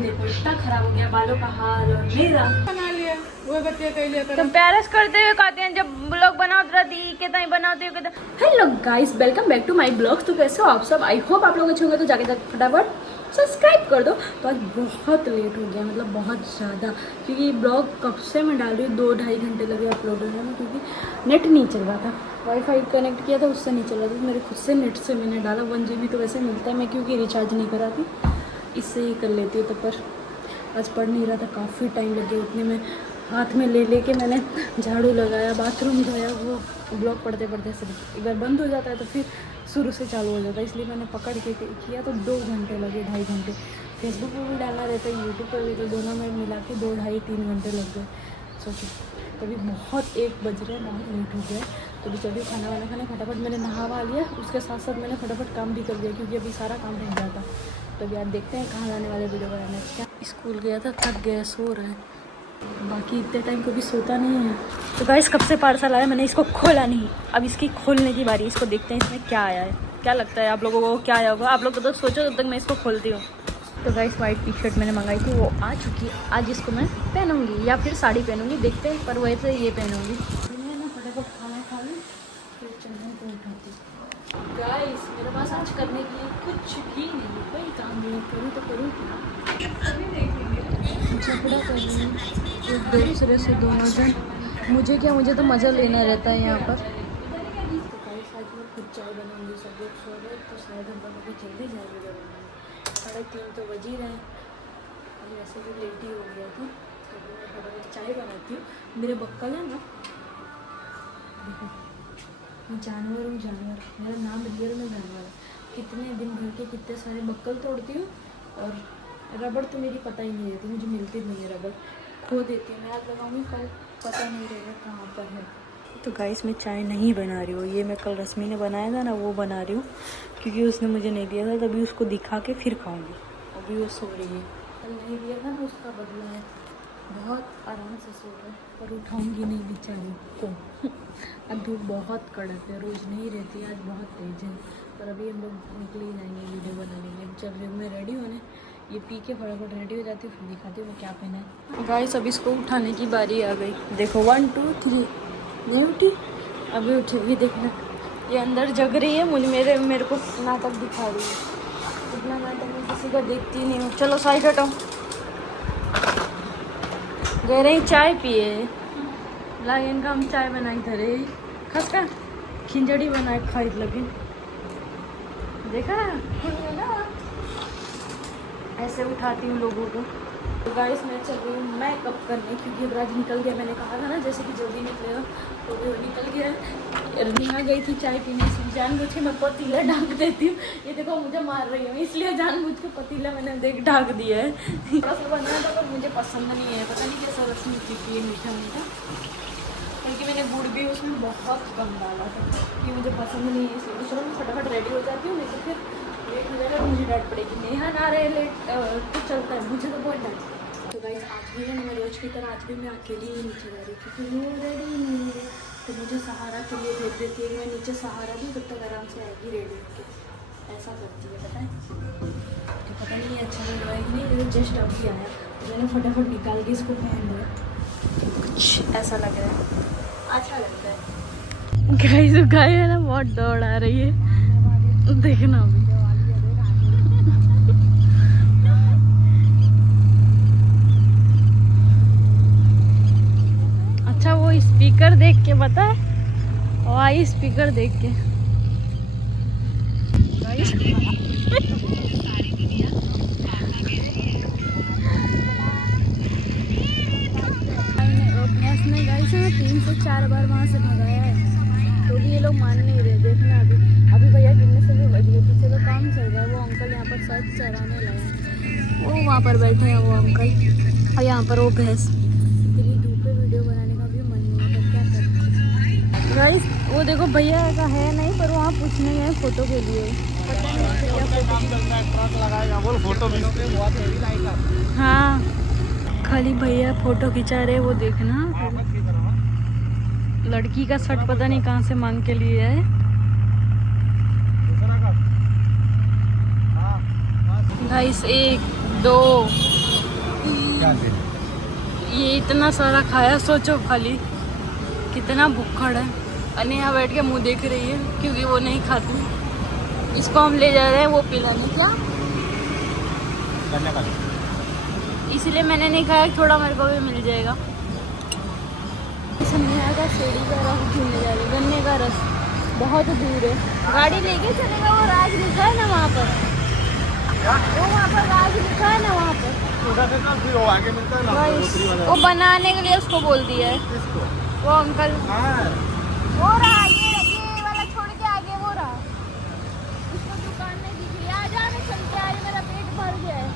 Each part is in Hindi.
हाल देखो, इतना खराब हो गया बालों का हाल। और मेरा बना लिया वो बतिया कह लिया तुम पेरिस करते हुए कहते हैं जब ब्लॉग बनाते रहती के ताई बनाते हो के। Hello guys, welcome back to my blogs. तो कैसे हो आप सब? आई होप आप लोग अच्छे होंगे। तो जाके फटाफट सब्सक्राइब कर दो। तो आज बहुत लेट हो गया, मतलब बहुत ज़्यादा, क्योंकि ब्लॉग कब से मैं डाल रही हूँ, 2-2.5 घंटे लगे अपलोड होने में, क्योंकि नेट नहीं चल रहा था। वाईफाई कनेक्ट किया था, उससे नहीं चल रहा था। मेरे खुद से नेट से मैंने डाला। 1 GB तो वैसे मिलता है, मैं क्योंकि रिचार्ज नहीं कराती, इससे ही कर लेती हूँ। तो पर आज पढ़ नहीं रहा था, काफ़ी टाइम लग गया उतने में। हाथ में ले लेके मैंने झाड़ू लगाया, बाथरूम धोया। वो ब्लॉग पढ़ते पढ़ते सिर्फ एक बार बंद हो जाता है तो फिर शुरू से चालू हो जाता है, इसलिए मैंने पकड़ के किया। तो 2 घंटे लगे, 2.5 घंटे। फेसबुक पर भी डालना रहता है, यूट्यूब पर भी, तो दोनों में मिला के 2, 2.5, 3 घंटे लग गए। सोचो, तभी बहुत 1 बज रहे हैं, बहुत लेट हो गया। तो जब खाना वाना खाने फटाफट मैंने नहावा लिया, उसके साथ साथ मैंने फटाफट काम भी कर दिया, क्योंकि अभी सारा काम रह जाता। तो अभी आप देखते हैं कहाँ जाने वाले वीडियो बनाने। क्या स्कूल गया था, थक गया, सो रहा है। बाकी इतने टाइम कभी सोता नहीं है। तो गाइस, कब से पार्सल आया, मैंने इसको खोला नहीं। अब इसकी खोलने की बारी। इसको देखते हैं इसमें क्या आया है। क्या लगता है आप लोगों को क्या आया होगा? आप लोग तो सोचो तब तक मैं इसको खोलती हूँ। तो गाइस, वाइट टी शर्ट मैंने मंगाई थी, वो आ चुकी है। आज इसको मैं पहनूंगी या फिर साड़ी पहनूंगी, देखते हैं। पर वैसे ये पहनूंगी। मैं ना फटाफट खाना खा लूँ, फिर चंदन को उठाती। गाइस, मेरे पास आज करने के लिए कुछ भी नहीं, कोई काम नहीं। करूँ तो करूँ क्या? झगड़ा कर रही हूँ एक दूसरे से, दोनों जन। मुझे क्या, मुझे तो मज़ा लेना रहता है यहाँ पर। तो गाइस, आज मैं खुद चाय बनाऊंगी। सब लोग सो रहे, तो शायद हम लोगों को जल्दी जाएंगे जब बनाऊंगी। 3:30 तो बज ही रहे हैं। अभी वैसे भी लेट ही हो गया था, तो मैं फटाफट चाय बनाती हूँ। मेरे बक्कल है ना, देखो, मैं जानवर हूँ, जानवर। मेरा नाम रियल में जानवर है। कितने दिन भर के कितने सारे बक्कल तोड़ती हूँ, और रबड़ तो मेरी पता ही नहीं रहती, मुझे मिलती नहीं है रबड़, खो देती हूँ। मैं आज लगाऊंगी, कल पता नहीं रहेगा कहाँ पर है। तो गाइस, मैं चाय नहीं बना रही हूँ, ये मैं कल रश्मि ने बनाया था ना, वो बना रही हूँ, क्योंकि उसने मुझे नहीं दिया था, तभी उसको दिखा के फिर खाऊंगी। अभी वो सो रही है, कल नहीं दिया था ना, उसका बदला है। बहुत आराम से सो रहा है, पर उठाऊंगी नहीं बेचारी को। अब धूप बहुत कड़क है, रोज़ नहीं रहती, आज बहुत तेज़ है। पर अभी हम लोग निकल ही जाएंगे वीडियो बनाने के लिए। चल रही हूँ मैं रेडी होने, ये पी के फटाफट रेडी हो जाती हूँ, फिर दिखाती हूँ मैं क्या पहना है। गाइस, अब इसको उठाने की बारी आ गई। देखो, 1 2 3 नहीं उठी, अभी उठेगी, देखना। ये अंदर जग रही है, मेरे को नाटक दिखा रही है। इतना नाटक मैं किसी का देखती नहीं हूँ। चलो साइड हटाओ। गए रही चाय पिए, लाइन का हम चाय बनाई धरे, खसका खिंजड़ी बनाए खरीद लगे। देखा ना, ऐसे उठाती हूँ लोगों को। तो गाइस, मैं चल रही हूँ मेकअप करने, क्योंकि अब राज निकल गया। मैंने कहा था ना, जैसे कि जल्दी निकलेगा, तो वो निकल गया। यहाँ गई थी चाय पीने, से जानबूझ के मैं पतीला ढाक देती हूँ। ये देखो, मुझे मार रही हूँ, इसलिए जानबूझ के पतीला मैंने ढाक दिया है। थोड़ा सा बनाया था, पर मुझे पसंद नहीं है, पता नहीं कैसा रस्म पीती है, मीठा मीठा। क्योंकि मैंने गुड़ भी उसमें बहुत कम डाला था, कि मुझे पसंद नहीं है, इसलिए चलो मैं फटाफट रेडी हो जाती हूँ। नहीं तो फिर लेट हो जाएगा तो मुझे डांट पड़ेगी। नेहा ना रहे लेट तो चलता है, मुझे तो बहुत डांट। तो गाइस, आज भी है ना, मैं रोज की तरह आज भी मैं अकेली ही नीचे जा रही हूँ, क्योंकि वो रेडी नहीं है। तो मुझे सहारा के लिए भेज देती है, मैं नीचे सहारा दूँ, तब तक आराम से आएगी रेडी होके। ऐसा करती है, पता है। तो पता नहीं अच्छा लग रहा है कि नहीं, जस्ट अभी आया तो मैंने फटाफट निकाल के इसको पहन लिया। कुछ ऐसा लग रहा है, अच्छा लगता है। गाइस, गाय है ना, बहुत दौड़ आ रही है, देखना अभी। अच्छा, वो स्पीकर देख के बता, वो आई स्पीकर देख के। भैंस ने गाइस 3 से 4 बार वहाँ से भगाया है, तो भी ये लोग मान नहीं रहे। देखना अभी भैया गिरने से भी बच गए। पीछे तो काम चल रहा है, वो अंकल यहाँ पर शायद चराने लगे, वो वहाँ पर बैठे हैं वो अंकल, और यहाँ पर वो भैंस। इतनी धूप में वीडियो बनाने का भी मन नहीं है, क्या करें गाइस। वो देखो, भैया ऐसा है नहीं, पर वहाँ पूछने गए फोटो के लिए। हाँ, खाली भैया फोटो खिंचा रहे, वो देखना। लड़की का शर्ट पता नहीं कहाँ से मांग के लिए है। गाइस, 1 2 ये इतना सारा खाया, सोचो खाली कितना भुक्खड़ है। अने यहाँ बैठ के मुंह देख रही है क्योंकि वो नहीं खाती। इसको हम ले जा रहे हैं वो पिलाने, क्या इसलिए मैंने नहीं खाया, थोड़ा मेरे को भी मिल जाएगा। संध्या का सीढ़ी का रस घूमने जा रहे, गन्ने का रस बहुत दूर है, गाड़ी लेके चलेगा। वो राज लिखा है ना वहाँ पर, वो वहाँ पर राज लिखा है ना वहाँ पर, वो आगे मिलता है ना, वो बनाने के लिए उसको बोल दिया है वो अंकल। वो रहा, ये वाला छोड़ के आगे वो रहा, उसको दुकान नहीं दिख रही। आ जा, मैं चल के आ रही, मेरा पेट भर गया है।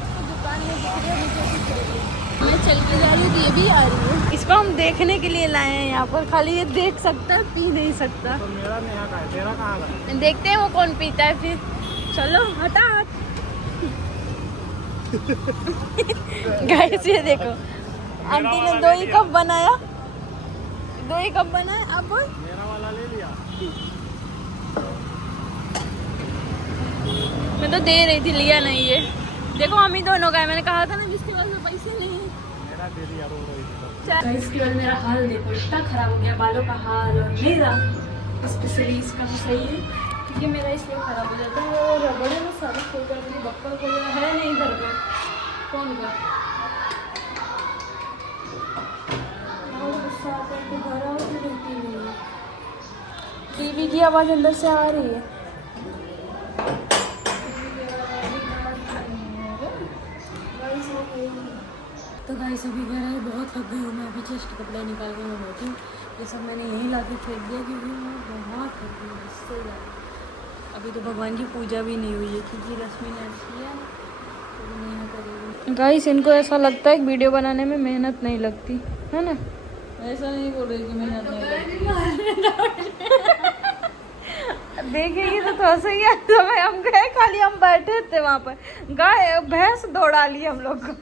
उसको दुकान नहीं दिख रही है, मुझे भी चाहिए। मैं चल के जा रही हूँ, ये भी आ रही है। इसको हम देखने के लिए लाए हैं यहाँ पर, खाली ये देख सकता है, पी नहीं सकता। तो मेरा नेहा का है, तेरा कहाँ का है? देखते हैं वो कौन पीता है फिर। चलो हटा गाइस, ये देखो आंटी ने 2 ही कप बनाया, 2 ही कप बनाया। अब मेरा वाला ले लिया। मैं तो दे रही थी, लिया नहीं। ये देखो हम ही दोनों का है, मैंने कहा था ना जिसके पास में पैसे नहीं है। मेरा दे दिया, रो रही थी। गाइस के बाद मेरा हाल देखो, इतना खराब हो गया बालों का हाल। और मेरा स्पेशली इसका तो सही है क्योंकि मेरा इसलिए खराब हो जाता है। और रबड़े में सारे खोल कर मेरी बक्कल खोल है नहीं घर पे, कौन का गुस्सा आता है कि घर आओ तो रहती नहीं है। टीवी की आवाज़ अंदर से आ रही है। तो गाइस अभी कह रहा है बहुत थक गई हूँ मैं, अभी जस्ट कपड़े निकाल के मैं बैठी हूँ। ये सब मैंने यहीं ला के फेंक दिया क्योंकि मैं बहुत थक गई हूँ, इससे ज़्यादा। अभी तो भगवान की पूजा भी नहीं हुई है क्योंकि रश्मि ने किया तो भी नहीं करेगी। गाइस इनको ऐसा लगता है कि वीडियो बनाने में मेहनत नहीं लगती है ना। ऐसा नहीं बोल रही कि मेहनत नहीं लगती। देखेगी तो थोड़ा सा ही समय हम गए, खाली हम बैठे थे वहाँ पर, गाय भैंस दौड़ा ली हम लोग को।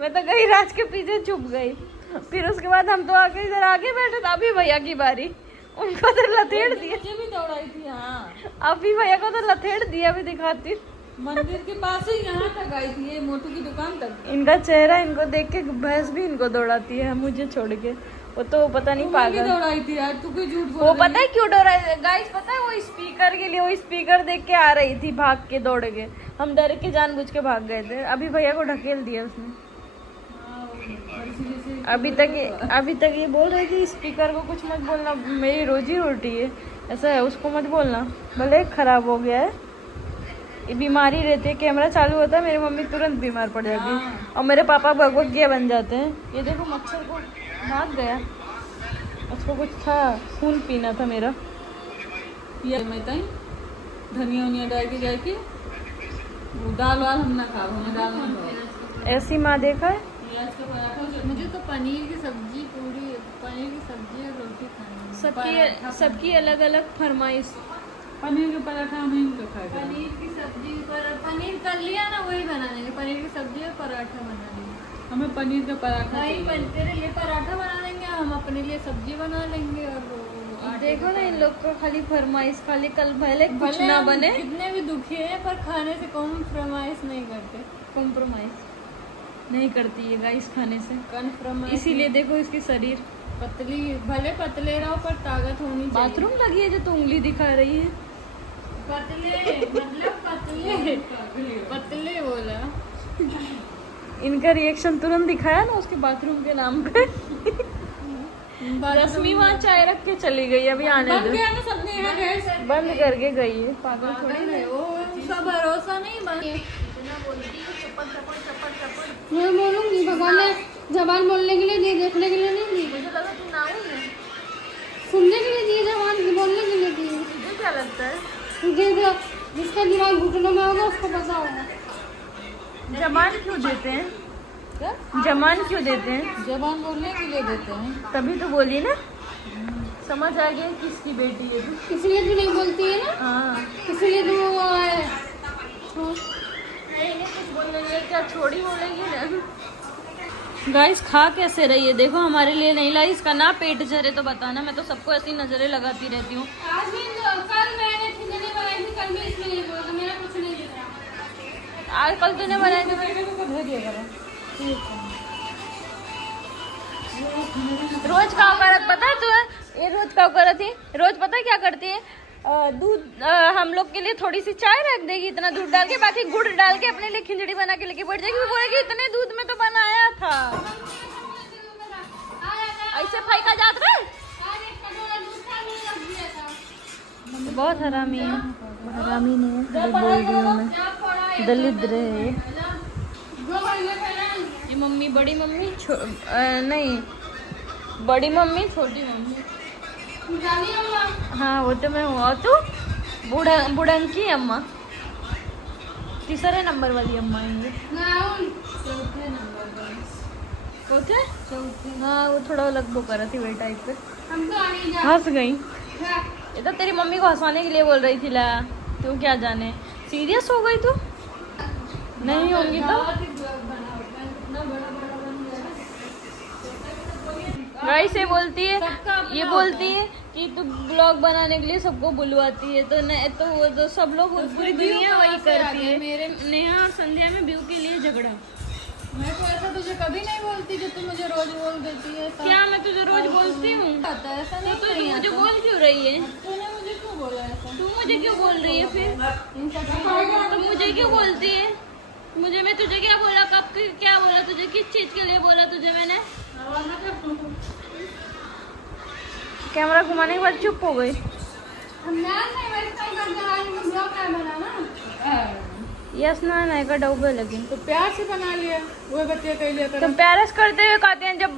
मैं तो गई राज के पीछे छुप गई। फिर उसके बाद हम तो आके इधर आगे बैठे थे। अभी भैया की बारी, उनको तो लथेड़ दिया। मुझे भी दौड़ाई थी। हाँ, अभी भैया को तो लथेड़ दिया, अभी दिखाती। मंदिर के पास ही यहाँ तक आई थी, ये मोटू की दुकान तक। इनका चेहरा इनको देख के भैंस भी इनको दौड़ाती है, मुझे छोड़ के। वो तो पता नहीं पागल दौड़ाई थी यार, तू कोई झूठ बोल वो पता है क्यों दौड़ा है गाइस, पता है वो स्पीकर के लिए, वो स्पीकर देख के आ रही थी भाग के दौड़ के। हम डर के जानबूझ के भाग गए थे। अभी भैया को ढकेल दिया उसने। अभी तक ये बोल रही थी स्पीकर को कुछ मत बोलना, मेरी रोजी रोटी है, ऐसा है, उसको मत बोलना, भले खराब हो गया है। ये बीमारी रहती है, कैमरा चालू होता है मेरी मम्मी तुरंत बीमार पड़ जाती है और मेरे पापा भगवत बन जाते हैं। ये देखो मच्छर को भाग गया, उसको कुछ था, खून पीना था मेरा। ये मैं तई धनिया उनिया डाल के जाके दाल वाल हम ना खाओ, हमें दाल नहीं खाओ। ऐसी माँ देखा है। मुझे तो पनीर की सब्जी, पूरी पनीर की सब्जी और रोटी खानी। सबकी अलग अलग फरमाइश। पनीर का पराठा हम ही तो खाएगा। पनीर की सब्जी पर पनीर कर लिया ना, वही बना देंगे। पनीर की सब्जी और पराठा बना देंगे। हमें पनीर का पराठा नहीं, चाहिए। तेरे लिए पराठा बना देंगे, हम अपने लिए सब्जी बना लेंगे। और देखो ना इन लोग का खाली फरमाइश, खाली कल भले कुछ ना बने, कितने भी दुखी है पर खाने से कॉम्प्रोमाइज नहीं करते। कॉम्प्रोमाइज नहीं करती है गाइस खाने से, कॉम्प्रोमाइज। इसीलिए देखो इसकी शरीर पतली, भले पतले रहो पर ताकत होनी चाहिए। बाथरूम लगी है जो तो उंगली दिखा रही है। पतले मतलब पतले पतले बोला। इनका रिएक्शन तुरंत दिखाया ना उसके बाथरूम के नाम पे। रश्मि वहाँ चाय रख के चली गई, अभी आने दो। ना सबने यहाँ गैस बंद करके गई है, पागल थोड़ी पागल ना। है वो, उसका भरोसा नहीं बने। मैं बोलूंगी, भगवान ने जबान बोलने के लिए दी, देखने के लिए नहीं दी। मुझे लगा तू ना है, सुनने के लिए दी, जबान बोलने के लिए दी। तुझे क्या लगता है? तुझे तो जिसका दिमाग घुटनों में होगा उसको पता होगा। जबान क्यों देते हैं? जबान क्यों देते हैं? जबान बोलने के लिए देते हैं। तभी तो बोली ना, समझ आ गया किसकी बेटी है तू। इसलिए तू नहीं बोलती है ना, हाँ, इसलिए तू वो है। नहीं कुछ बोलने लगे, क्या छोड़ी बोलेगी ना। गाइस खा कैसे रही है देखो, हमारे लिए नहीं लाई, इसका ना पेट झरे तो बताना, मैं तो सबको ऐसी नजरें लगाती रहती हूँ। आज भी कल मैंने खिचड़ी बनाई थी, कल भी इसमें नहीं बोला, तो मेरा कुछ नहीं दिख रहा। आज कल तूने बनाई थी, तो भेज दिया करो। रोज का करत पता है तुझे? ये रोज का करत थी, रोज पता है क्या करती है? दूध हम लोग के लिए थोड़ी सी चाय रख देगी, इतना दूध डाल के, बाकी गुड़ डाल के अपने लिए खिचड़ी बना के लेके बैठ जाएगी। फिर बोलेगी इतने दूध में तो बनाया था। ऐसे फेंका जात रहा है। बहुत हरामी है, हरामी नहीं है, बोल रही हूँ मैं, दलिद्र है ये मम्मी, बड़ी मम्मी नहीं, बड़ी मम्मी छोटी मम्मी। हाँ वो तो मैं हुआ, तू बुढ़ंकी अम्मा, तीसरे नंबर वाली अम्मा है ये। चौथे? हाँ वो थोड़ा अलग वो कर रही थी वही टाइप पे, हंस गई। ये तो तेरी मम्मी को हंसवाने के लिए बोल रही थी ला, तू क्या जाने सीरियस हो गई तू? नहीं होंगी तो गाइस ये बोलती है, ये बोलती है कि तू ब्लॉग बनाने के लिए सबको बुलवाती है, तो न तो वो तो सब लोग पूरी दुनिया वही करती है। मेरे नेहा और संध्या में व्यू के लिए झगड़ा। मैं तो ऐसा तुझे कभी नहीं बोलती जो तू मुझे रोज बोल देती है। क्या मैं तुझे रोज बोलती हूँ? ऐसा नहीं, तो तू मुझे बोल क्यों रही है? तूने मुझे क्यों बोला ऐसा? तू मुझे क्यों बोल रही है फिर? इन सब चीजों तो मुझे क्यों बोलती है? मुझे, मैं तुझे क्या बोला, कब क्या बोला तुझे, किस चीज के लिए बोला तुझे मैंने? कैमरा घुमाने के बाद चुप हो गई। यस ना नहीं का डूबे लगी तो प्यार से बना लिया, वो बच्चे कह लिया तो प्यारस करते हुए कहते हैं जब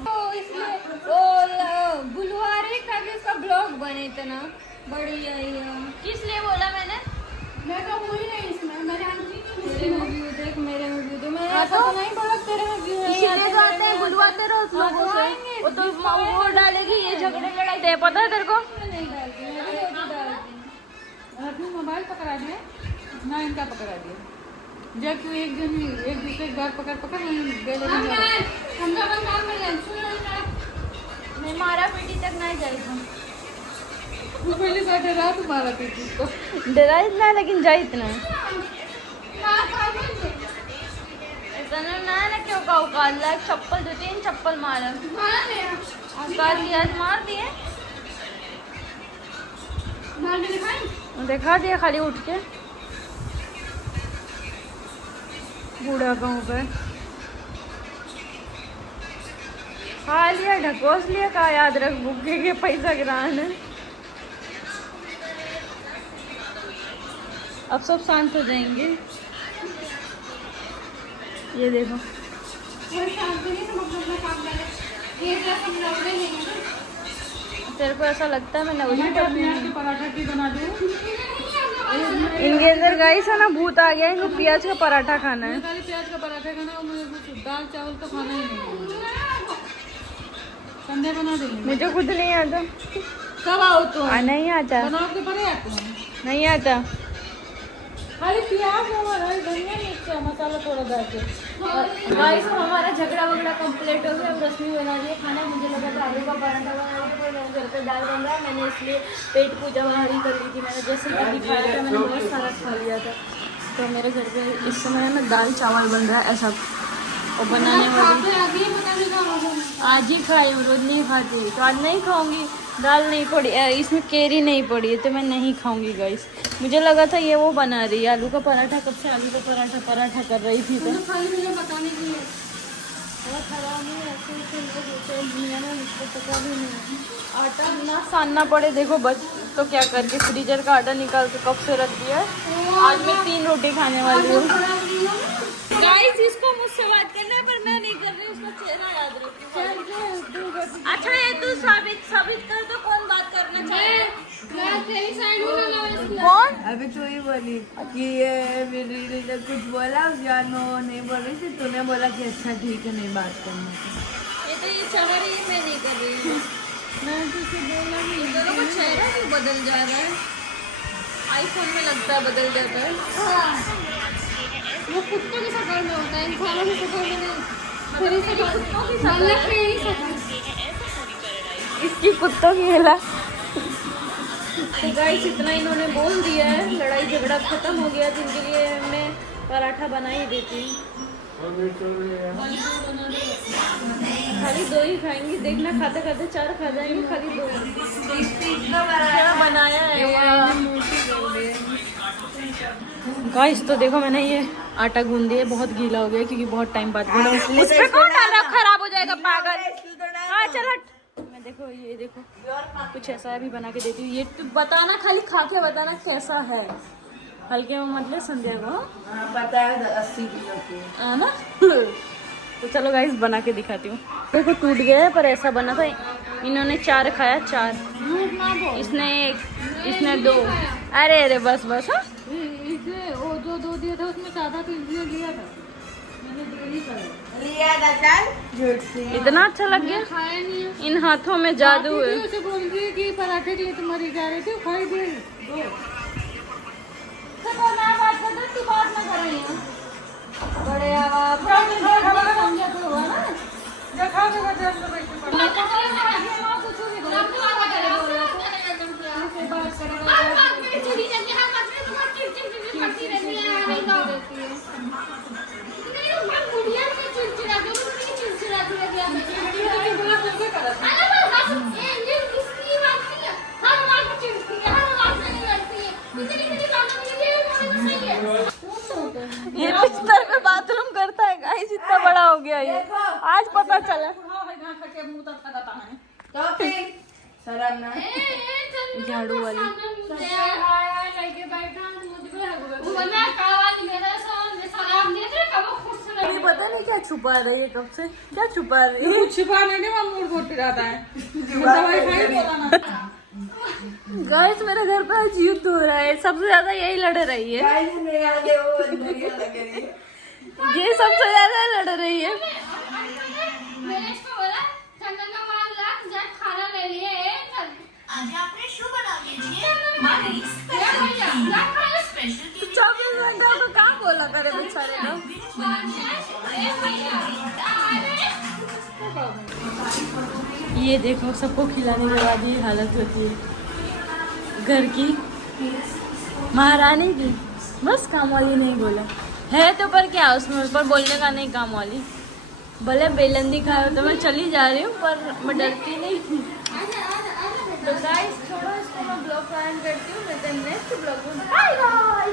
बुलवारी का भी उसका ब्लॉग बने इतना बढ़िया ही है। किस लिए बोला मैंने? मैं तो हुई नहीं इसमें, मैंने आंटी मेरे में व्यू देख, मेरे में व्यू देख, मैं हाँ ऐसा तो? तो नहीं बोला तेरे में व्यू नहीं इसीलिए तो आते हैं, बुलवाते रहो उस लोगों से। वो तो वो डालेगी, ये झगड़े लड़ाई दे, पता है तेरे को? नहीं डालती, मैं भी रोटी डालती। अपनी मोबाइल पकड़ा दिया ना, इनका पकड़ा दिया। जब तू एक जन एक दूसरे घर पकड़ पकड़ मैं मारा पीटी तक नहीं जाएगा, पहले बैठे रहा तुम्हारा पीछे को डरा इतना लेकिन जा इतना इतना ना है ना, क्यों का औकात लायक चप्पल जो 3 चप्पल मारा औकात की आज मार दिए, दिखा दिया खाली उठ के बूढ़ा गाँव पे खा लिया, ढकोस लिया, का याद रख भूखे के पैसा गिरान है। अब सब शांत हो जाएंगे। ये देखो तेरे को ऐसा लगता है मैं नवरी पराठा की बना दूँ। इनके अंदर गाइस है ना भूत आ गया, इनको प्याज का पराठा खाना है। खाली प्याज का पराठा खाना है, मुझे कुछ दाल चावल तो खाना ही नहीं है। संडे बना देंगे। मुझे खुद नहीं आता। कब आओ तुम? नहीं आता, बनाओ के बने आते हैं। नहीं आता। खाली प्याज और धनिया मिर्च मसाला थोड़ा डाल के। गाइस हमारा झगड़ा वगड़ा कंप्लीट हो गया, अब रश्मि बना रही है खाना। मुझे लगा था आलू का पराठा बना रही थी, पर घर पे दाल बन रहा है, मैंने इसलिए पेट पूजा बाहर ही कर ली थी। मैंने जैसे कि दिखाया था, मैंने बहुत सारा खा लिया था। तो मेरे घर पे इस समय ना दाल चावल बन रहा है ऐसा, और बनाने वाली आज ही खाई हूँ, रोज नहीं खाती, तो आज नहीं खाऊंगी। दाल नहीं पड़ी, इसमें केरी नहीं पड़ी है, तो मैं नहीं खाऊंगी गाइस। मुझे लगा था ये वो बना रही है आलू का पराठा, कब से आलू का पराठा कर रही थी। तो बताने के लिए बहुत खराब है, ऐसे दुनिया में मुझको पता भी नहीं। आटा ना सानना पड़े, देखो बस तो क्या करके फ्रीजर का आटा निकाल के कब से रख दिया है। आज मैं 3 रोटी खाने वाली हूँ गाइस। इसको मुझसे बात करना है पर मैं नहीं कर रही, उसका चेहरा याद रखती। अच्छा ये तू साबित कर तो कौन बात करना चाहिए? कौन? अभी तू ही बोली कि ये मेरी ने कुछ बोला, जानो नहीं बोल रही थी, तूने बोला कि अच्छा ठीक है नहीं बात करना। ये तो ये चाह रही है, मैं नहीं कर रही हूँ। मैं तुझे बोला नहीं, दोनों का चेहरा क्यों बदल जा रहा है? आईफोन में लगता है बदल जाता है। वो कुत्तों की शक्ल में होता है, इंसानों की शक्ल में नहीं। इसकी कुत्तों की हिला। तो गाइस इतना इन्होंने बोल दिया है, लड़ाई झगड़ा खत्म हो गया, जिनके लिए मैं पराठा बना ही देती हूँ। खाली 2 ही खाएंगी, देखना खाते खाते 4 खा जाएंगे, खाली 2 क्या बनाया है। गाइस तो देखो मैंने ये आटा गूंद दिया, बहुत गीला हो गया क्योंकि बहुत टाइम बाद गूंदा, इस पे कौन डाल रहा है? खराब हो जाएगा पागल। हाँ चल हट। मैं देखो ये देखो कुछ ऐसा भी बना के देती हूँ, ये तो बताना, खाली खा के बताना कैसा है, हल्के में मतलब संध्या को। हाँ पता है 80 किलो की है ना। तो चलो गाइस बना के दिखाती हूँ। देखो टूट गया है पर ऐसा बना था, इन्होंने 4 खाया, 4 इसने 1, इसने 2। अरे अरे बस बस। हाँ इसे वो जो 2 दिया था उसमें सादा तो इसने लिया था, मैंने देरी कर लिया था चल झूठ सी। इतना अच्छा लग गया, खाया नहीं है। इन हाथों में जादू है। उसे बोल रही कि पराठे के लिए तुम्हारी जा रही थी, खाई दे बात करते तू बात ना कर रही है। बड़े समझा तो हुआ ना। ये बिस्तर पे बाथरूम करता है गाइस, इतना बड़ा हो गया ये, आज पता चला। तो फिर शर्म ना झाड़ू वाली ये पता नहीं क्या छुपा रही है, कब से क्या छुपा रही है। कुछ छिपाने नहीं, वहाँ मूड बहुत पिराता है। दवाई खाई बोला ना। गाइस मेरे घर पे आज युद्ध हो रहा है, सबसे ज्यादा यही लड़ रही है, गाइस मेरे आगे वो बढ़िया लग रही है। ये सबसे ज्यादा लड़ रही है। मैंने इसको बोला चंदन का माल रख, जा खाना ले लिए आज आपने शू बना लीजिए स्पेशल। 24 घंटा को क्या बोला करे बेचारे को। ये देखो सबको खिलाने के बाद ये हालत होती है घर की, महारानी की। बस काम वाली नहीं बोला है तो, पर क्या उसमें पर बोलने का नहीं काम वाली। भले बेलन दिखाए तो मैं चली जा रही हूँ, पर मैं डरती नहीं। तो गाइस छोड़ो इसको, मैं ब्लॉग एंड करती हूँ, मैं नेक्स्ट ब्लॉग में बाय बाय।